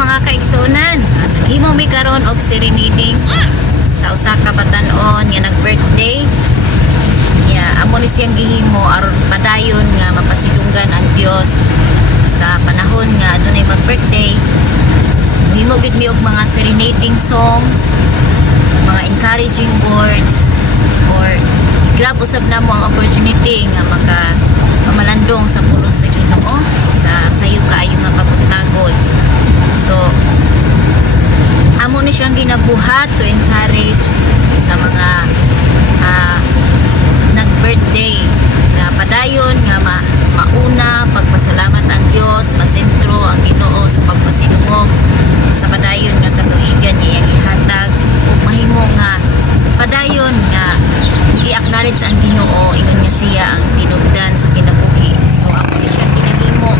mga kaigsunan. Naghimo mi karon og serenade sa usa ka kabatan-on nga nag-birthday. Amo ni siyang gihimo aron padayon nga mapasidunggan ang Dios sa panahon nga adunay mag-birthday. Muhimo gid mi og mga serenading songs, mga encouraging words, or grab usab na mo ang opportunity nga mamalandong sa pulong sa Ginoo sa sayo kaayo nga kabuntagon. So amo ni siyang ginabuhat to encourage sa mga nag-birthday nga padayon nga mauna pagpasalamat ang Dios, masentro ang Ginoo sa pagpasinungog sa padayon nga katuigan niya ihatag ug mahimo nga padayon nga i-acknowledge ang Ginoo ingon nga siya ang tinubdan sa kinabuhi. So ako ni siya ginahimo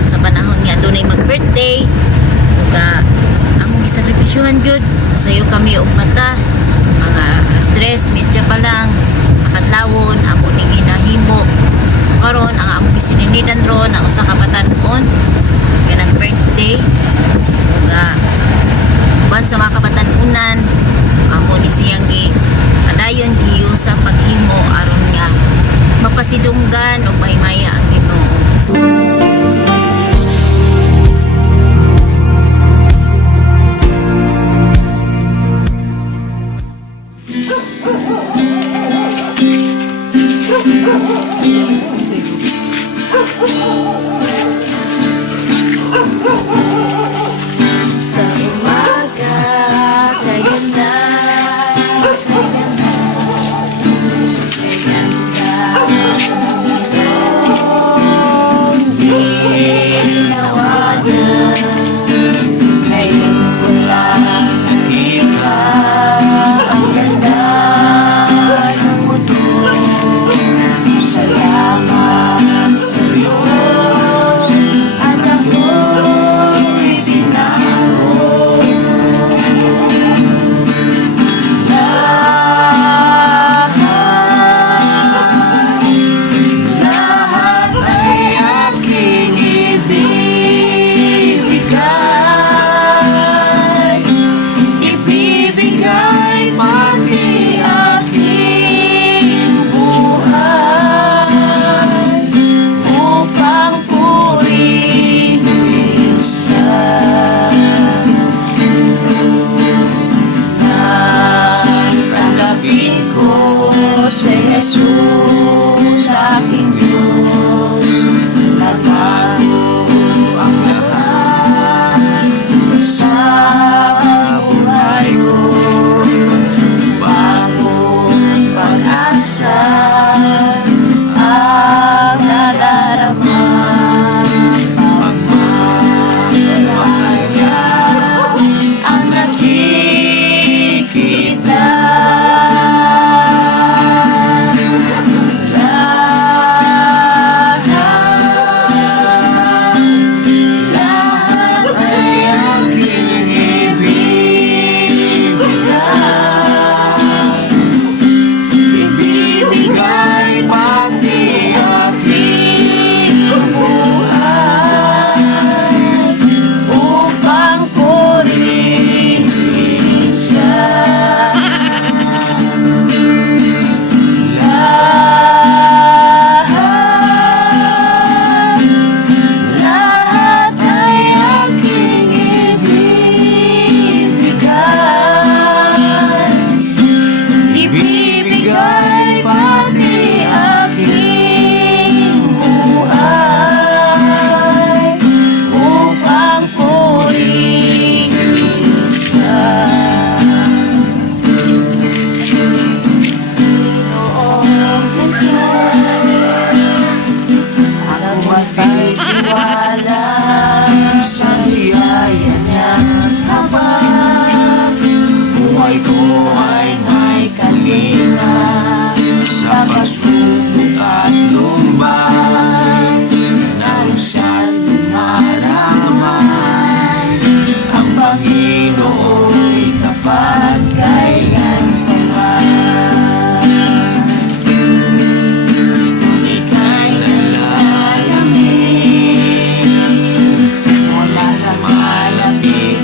sa panahon nga adunay mag-birthday ug among gisakripisyuhan jud sayo kami og mata mga stress medya pa lang sa kadlawon amo ni ginahimo. So karon ang among gisininidan ron ang usa ka kabatan-on nga nag-birthday ug uban sa mga kabatan-unan amo ni siyang padayon giyo sa paghimo aron nga mapasidunggan ug mahimaya ang Ginoo. Sa umaga, kaya na si Jesus, aking Diyos, nagbago ang lahat sa buhay ko. Bagong pag-asa ang nadarama, pagmamahal niya ang nakikita. Sa biyaya niya habang buhay ko ay may kalinga sa pagsubok at lumbay, naroon siya't dumaraman. Ang Panginoo'y tapat kailanman. Ika'y nalalamig, wala kang malapit.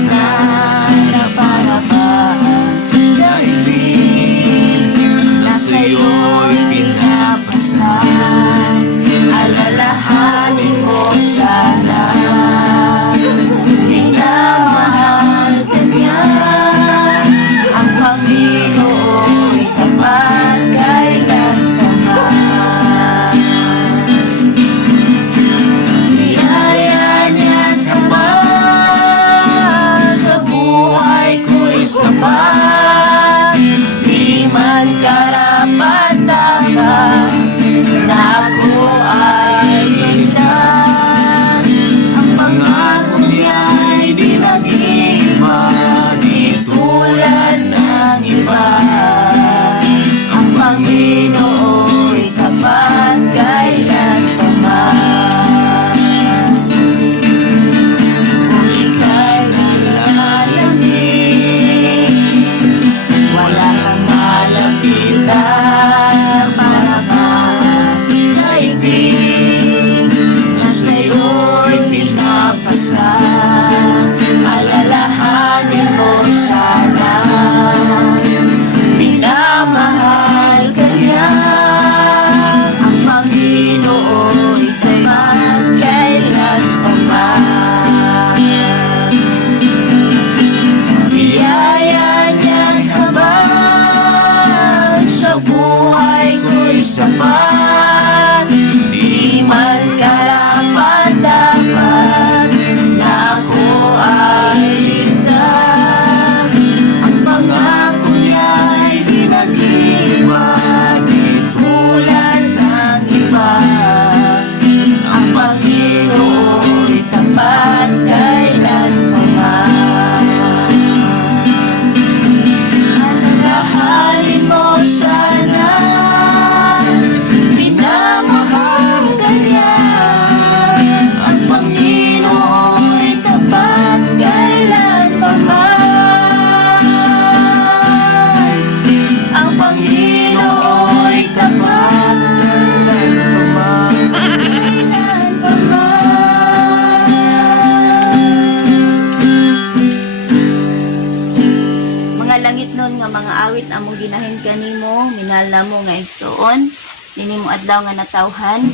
awit among ginahin kanimo, minala mo nga igsuon, nini mo adlaw nga natawhan.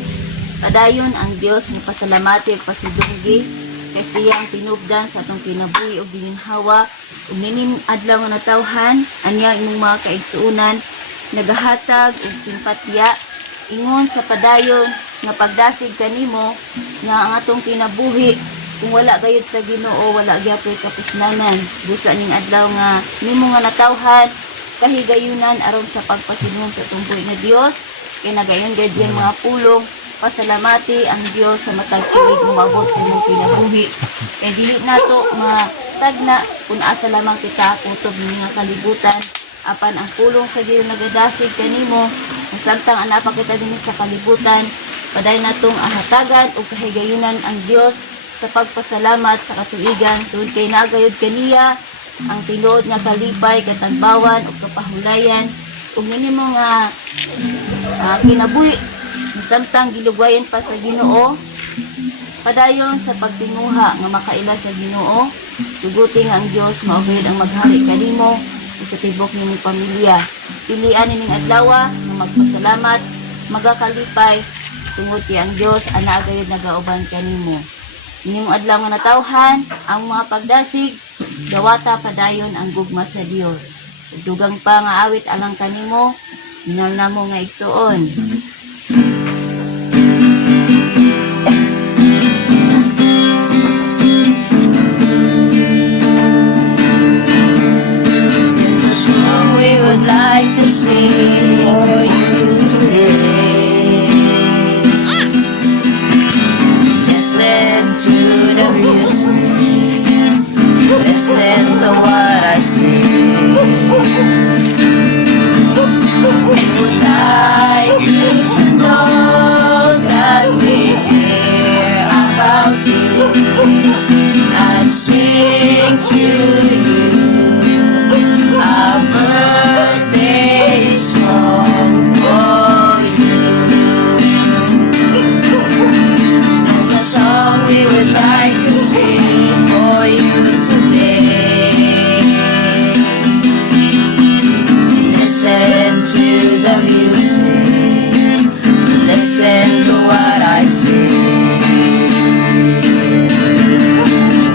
Padayon ang Dios nga pasalamati ug pasidunggi kay siya ang tinubdan sa atong kinabuhi ug gininhawa ug nini adlaw nga natawhan, anya imong mga kaigsuonan nagahatag og simpatya ingon sa padayon nga pagdasig kanimo nga ang atong kinabuhi kung wala gayud sa Ginoo wala gyapon kapusnanan. Busa ning adlaw nga nimo nga natawhan kahigayunan aron sa pagpasinung sa tumboy nga Dios kay nagayon gayud yang mga pulong. Pasalamati ang Dios sa matag tuig umabot sa imong kinabuhi kay dili nato matagna kun asa lamang kita kutob ni nga kalibutan apan ang pulong sa Dios nagadasig kanimo samtang ana pa kita dinhi sa kalibutan paday natong ahatagan ug kahigayunan ang Dios sa pagpasalamat sa katuigan tungod kay nagayod kaniya ang tinuod nga kalipay katagbawan ug kapahulayan ug nimo nga kinabuhi samtang gilugwayan pa sa Ginoo padayon sa pagtinguha nga makaila sa Ginoo tuguti nga ang Dios maugayod ang maghari kanimo ug sa tibok nimong pamilya pilian nining adlaw nga magpasalamat magakalipay tungod kay ang Dios ana gayud nagauban kanimo nimong adlaw nga natawhan ang mga pagdasig dawata padayon ang gugma sa Dios ug dugang pa nga awit alang kanimo minal namo nga igsuon. Would like to sing for you today. Listen to the music, listen to what I say. We would like you to know that we care about you and sing to you our birthday song for you. There's a song we would like to sing for you today. Listen to the music, listen to what I say.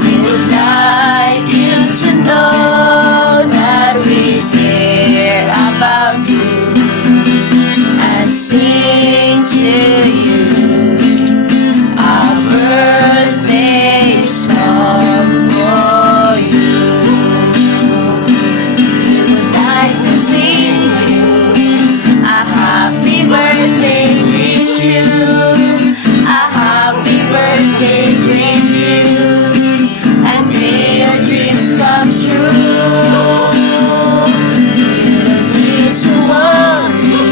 We would like you to know that we care about you and sing to you our birthday song for you. We would like to sing you a happy birthday, wish you a happy birthday, bring you, and may your dreams come true. So worry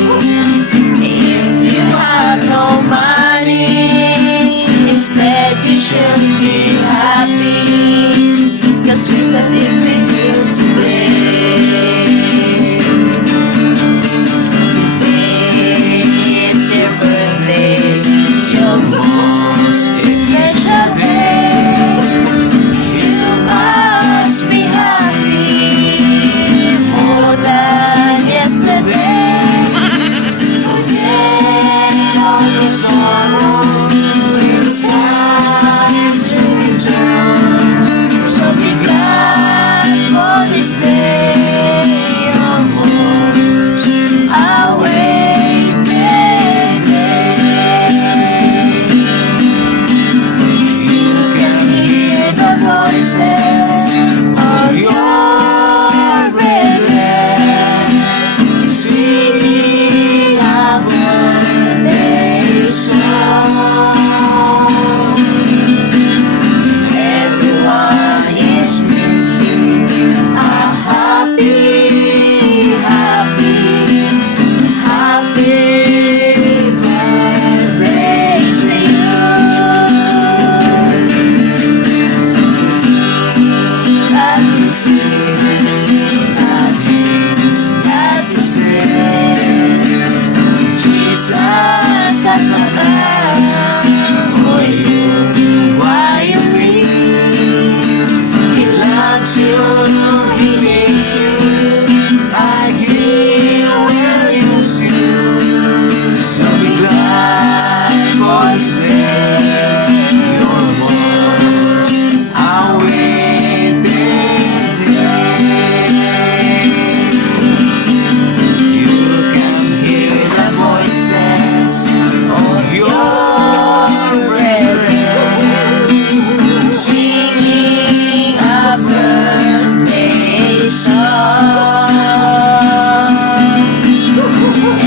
if you have no money, instead you should be happy, 'cause Christmas is with you today. Today is your birthday, your most special day. You must be happy more than yesterday. Forget all the sorrow, it's time to return. So be glad for this day, almost awaited day. You can hear the voices of your brethren singing a birthday song. Everyone is wishing a happy, happy, happy birthday to you. And we sing and hymns that we sing. Jesus has the lamb for you while you live. He loves you, he needs you, and you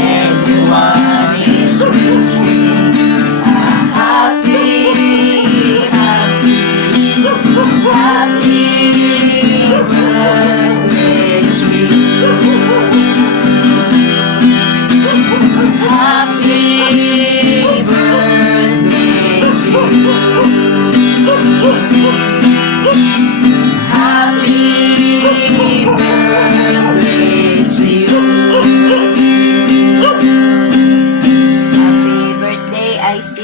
Everyone is wishing a happy, happy, happy birthday to you. Happy birthday to you. Happy birthday to you. Happy birthday, IC.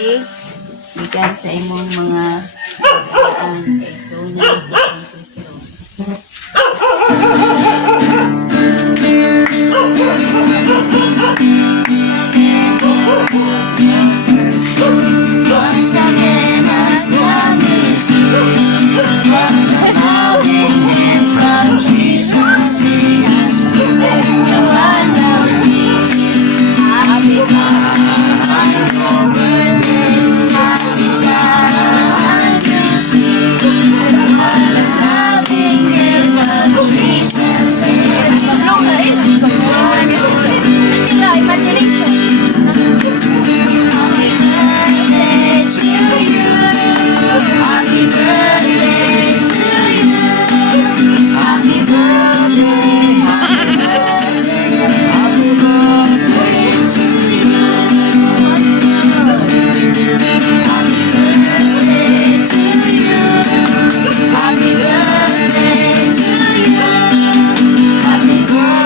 Bigyan sa imong mga kagaan kay Zona ng Cristo. Once again, as long as you from the loving hand from Jesus is everyone of me. Happy time, your birthday. Happy time to see the loving hand from Jesus is everyone of me. Imagination. Happy birthday to you. Happy birthday to you. Happy birthday, happy birthday, happy birthday to you. Happy birthday to you. Happy birthday to you. Happy birthday,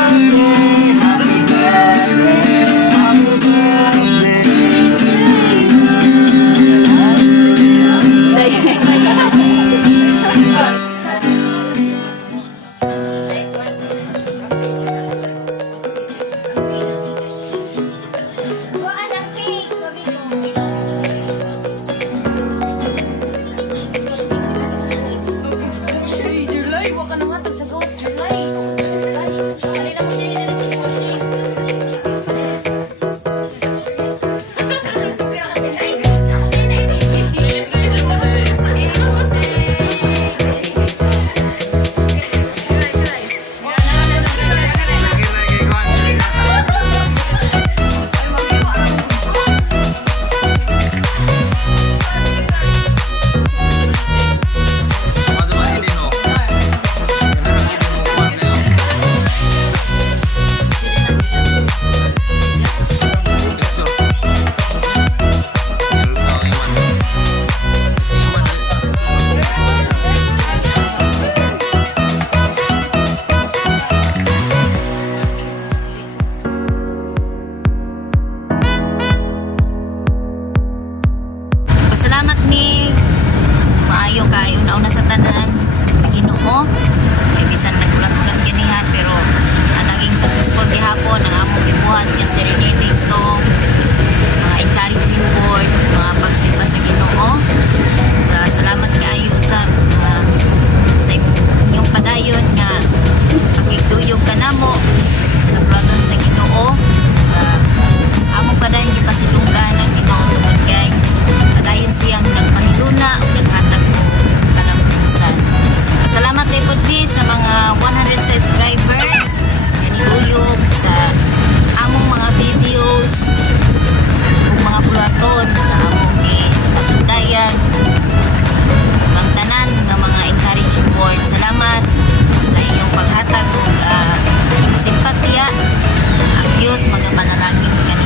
happy birthday, happy birthday to July, wag ka na nga tag sa gawas, July. Alin na mo din na si Pasalamat ni maayo kayo nauna sa tanan sa Ginoo. Ay bisan nagkulang-kulang ganiha pero ang naging successful gihapon ang among gibuhat nga serenade song, mga encouraging word, mga pagsimba sa Ginoo. Salamat kaayo sa inyong padayon nga pagigduyog kanamo sa program sa Ginoo. Among padayon gipasilunggan ang Ginoo tungod kay padayon siyang nagpahiluna o naghatag mo kalampusan. Salamat kay Pudli sa mga 100 subscribers ganiduyog sa among mga videos ug mga bulaton na among gipasundayan ang tanan nga mga encouraging word. Salamat sa inyong paghatag og simpatya. Ang Dios magapanalangin kanimo.